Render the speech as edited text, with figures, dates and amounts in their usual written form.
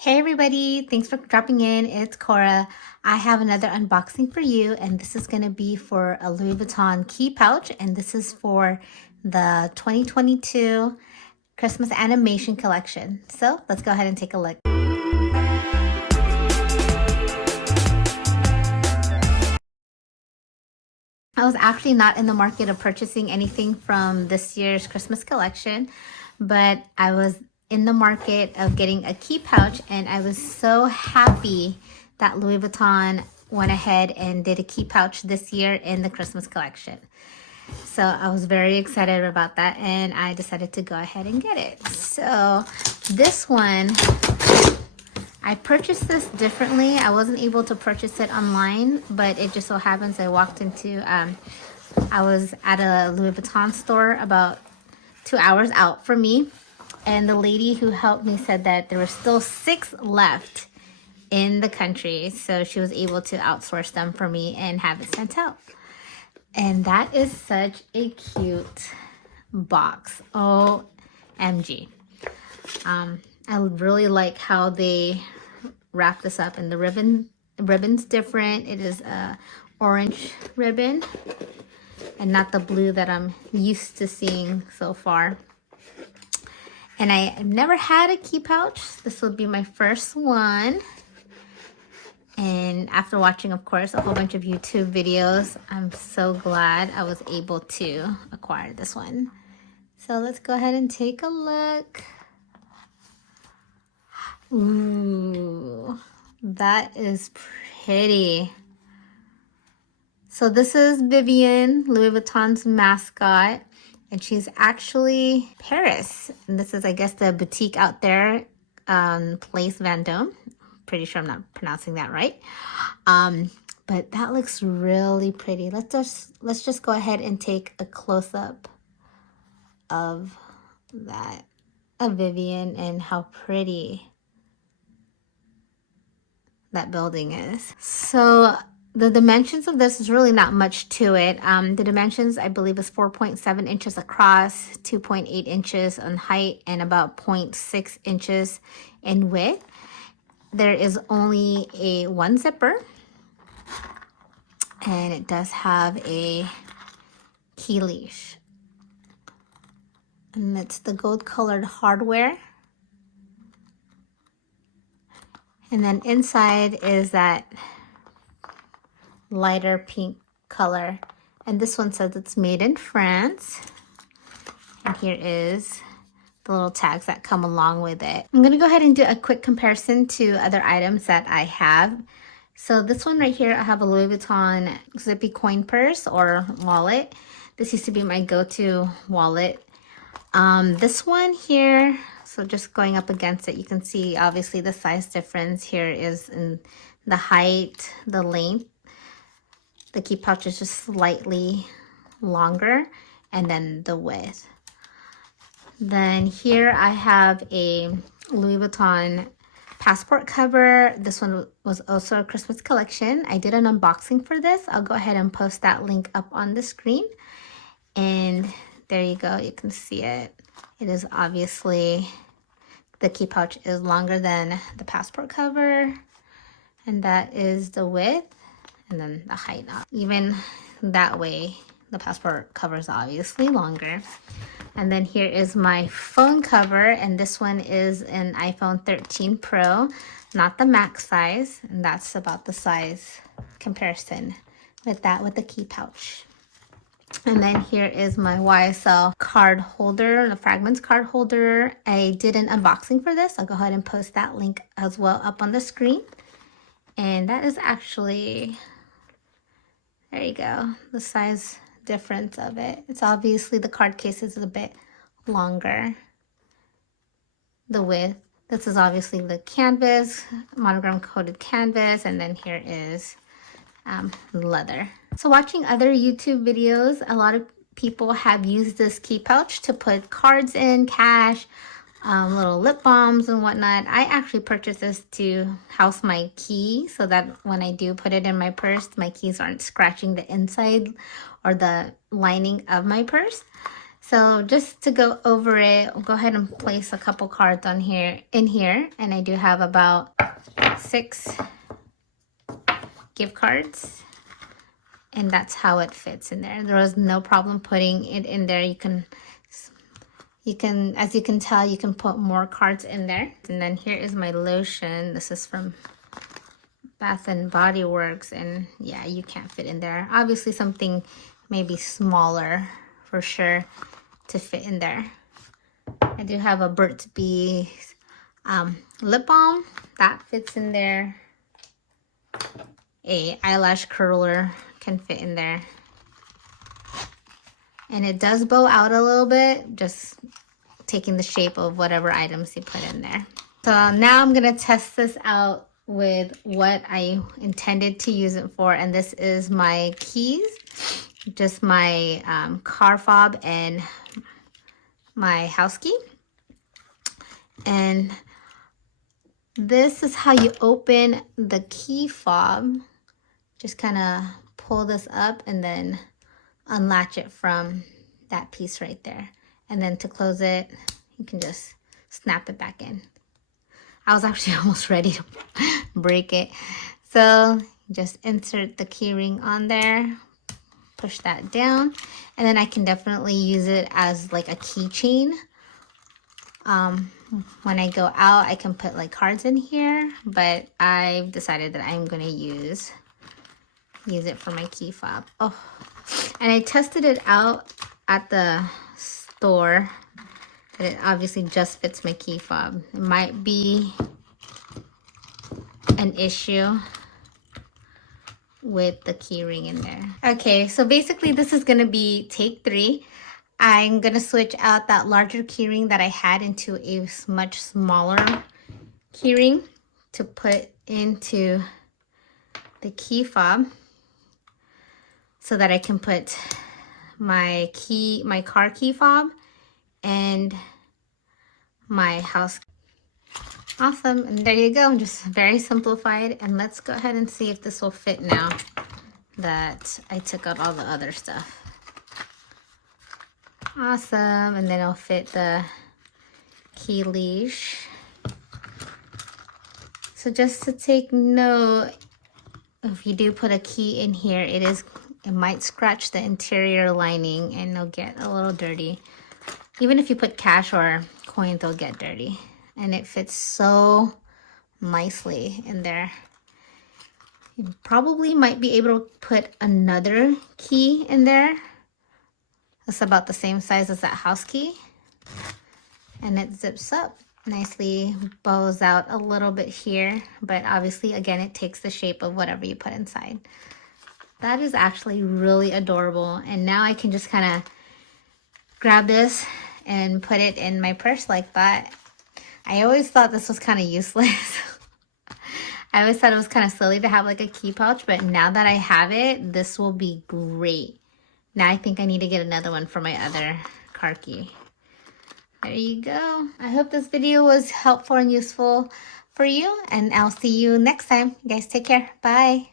Hey everybody, thanks for dropping in. It's Cora. I have another unboxing for you, and this is going to be for a Louis Vuitton key pouch, and this is for the 2022 Christmas animation collection. So let's go ahead and take a look. I was actually not in the market of purchasing anything from this year's Christmas collection, but I was in the market of getting a key pouch, and I was so happy that Louis Vuitton went ahead and did a key pouch this year in the Christmas collection. So I was very excited about that, and I decided to go ahead and get it. So this one, I purchased this differently. I wasn't able to purchase it online, but it just so happens I walked into, I was at a Louis Vuitton store about 2 hours out from me. And the lady who helped me said that there were still 6 left in the country. So she was able to outsource them for me and have it sent out. And that is such a cute box. OMG. I really like how they wrap this up, and the ribbon's different. It is a orange ribbon and not the blue that I'm used to seeing so far. And I've never had a key pouch. This will be my first one. And after watching, of course, a whole bunch of YouTube videos, I'm so glad I was able to acquire this one. So let's go ahead and take a look. Ooh, that is pretty. So this is Vivienne, Louis Vuitton's mascot, and she's actually Paris. And this is, I guess, the boutique out there, Place Vendôme. Pretty sure I'm not pronouncing that right. But that looks really pretty. Let's just go ahead and take a close-up of that, of Vivienne, and how pretty that building is. So the dimensions of this is really not much to it. The dimensions, I believe, is 4.7 inches across, 2.8 inches on height, and about 0.6 inches in width. There is only one zipper, and it does have a key leash. And it's the gold colored hardware. And then inside is that lighter pink color. And this one says it's made in France. And here is the little tags that come along with it. I'm gonna go ahead and do a quick comparison to other items that I have. So this one right here, I have a Louis Vuitton zippy coin purse or wallet. This used to be my go-to wallet. This one here, so just going up against it, you can see obviously the size difference here is in the height, the length. The key pouch is just slightly longer, and then the width. Then here I have a Louis Vuitton passport cover. This one was also a Christmas collection. I did an unboxing for this. I'll go ahead and post that link up on the screen. And there you go, you can see it. It is obviously, the key pouch is longer than the passport cover, and that is the width, and then the height. Even that way, the passport cover is obviously longer. And then here is my phone cover, and this one is an iPhone 13 Pro, not the max size, and that's about the size comparison with that, with the key pouch. And then here is my YSL card holder, the fragments card holder. I did an unboxing for this. I'll go ahead and post that link as well up on the screen. And that is actually, there you go, the size difference of it. It's obviously the card case is a bit longer. The width. This is obviously the canvas, monogram coated canvas, and then here is leather. So watching other YouTube videos, a lot of people have used this key pouch to put cards in, cash, little lip balms and whatnot. I actually purchased this to house my key so that when I do put it in my purse, my keys aren't scratching the inside or the lining of my purse. So just to go over it, I'll go ahead and place a couple cards on here, and I do have about 6 gift cards, and that's how it fits in there. There was no problem putting it in there. You can, as you can tell, you can put more cards in there. And then here is my lotion. This is from Bath and Body Works, and yeah, you can't fit in there. Obviously something maybe smaller for sure to fit in there. I do have a Burt's Bees lip balm that fits in there. A eyelash curler can fit in there, and it does bow out a little bit, just taking the shape of whatever items you put in there. So now I'm gonna test this out with what I intended to use it for, and this is my keys, just my car fob and my house key. And this is how you open the key fob. Just kind of pull this up and then unlatch it from that piece right there. And then to close it, you can just snap it back in. I was actually almost ready to break it. So just insert the key ring on there, push that down, and then I can definitely use it as like a keychain. When I go out, I can put like cards in here, but I've decided that I'm gonna use it for my key fob. Oh, and I tested it out at the store, and it obviously just fits my key fob. It might be an issue with the key ring in there. Okay, so basically this is gonna be take 3. I'm gonna switch out that larger key ring that I had into a much smaller key ring to put into the key fob, so that I can put my car key fob and my house. Awesome, and there you go, just very simplified. And let's go ahead and see if this will fit now that I took out all the other stuff. Awesome, and then it'll fit the key leash. So just to take note, if you do put a key in here, it might scratch the interior lining and it'll get a little dirty. Even if you put cash or coins, they'll get dirty. And it fits so nicely in there. You probably might be able to put another key in there. It's about the same size as that house key. And it zips up nicely, bows out a little bit here, but obviously again it takes the shape of whatever you put inside. That is actually really adorable, and now I can just kind of grab this and put it in my purse like that. I always thought this was kind of useless. I always thought it was kind of silly to have like a key pouch, but now that I have it, this will be great. Now I think I need to get another one for my other car key. There you go. I hope this video was helpful and useful for you, and I'll see you next time. You guys take care. Bye.